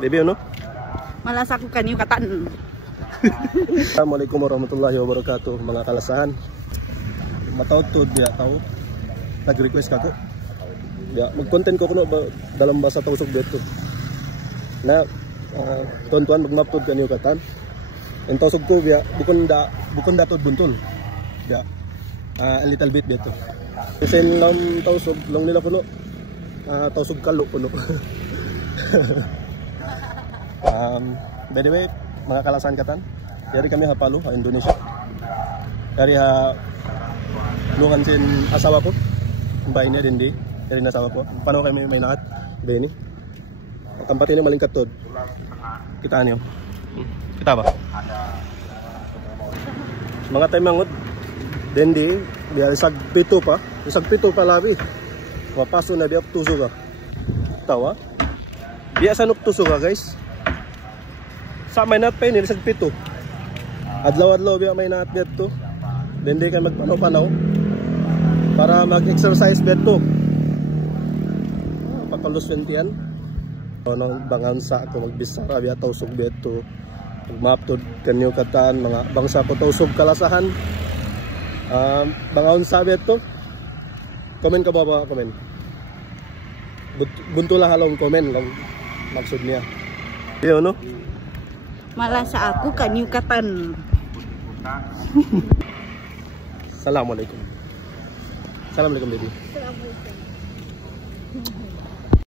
Baby, ano? Malas ako kanyo katan. Assalamualaikum warahmatullahi wabarakatuh, mga kalasahan. Mataod to dia tao. Nag-request ka ko. Ya, mag-content ko kuno dalam bahasa tausog dito. Na tuan-tuan magmaptod kanyo katan. En tausog ko biya bukon da tod buntol. Ya. A little bit dito. Kasi lang tausog long nila kuno. Tausog kalo kuno. By the way, mga kalasan katan, dari kami Palu, Indonesia. Dari lungan sin asawa ko, bahay niya din di, dari asawa ko. Paano kami may lahat? Di ini. Tempat ini malingkat tod. Kita niyo. Kita ba? Mga tayo mangot, din di, biya isag pito pa labi. Mapaso na biya tuso ka. Tawa? Biya sanok tuso ka guys. Sa may nat pa yun, ilisag pito. Adlaw-adlaw biya may nat biya to. Hindi ka magpanaw-panaw. Para mag-exercise biya to. Pakalos yan. Ano, bangan sa ako magbisara biya tausog biya to. Magmaptod kanyo katan, mga bangsa ko tausog kalasahan. Bangaon sa biya to. Komen ka ba? Komen. Buntulah halong komen lang maksud niya. Iya no? Malas aku kanyo katan. Assalamualaikum. Assalamualaikum baby. Assalamualaikum.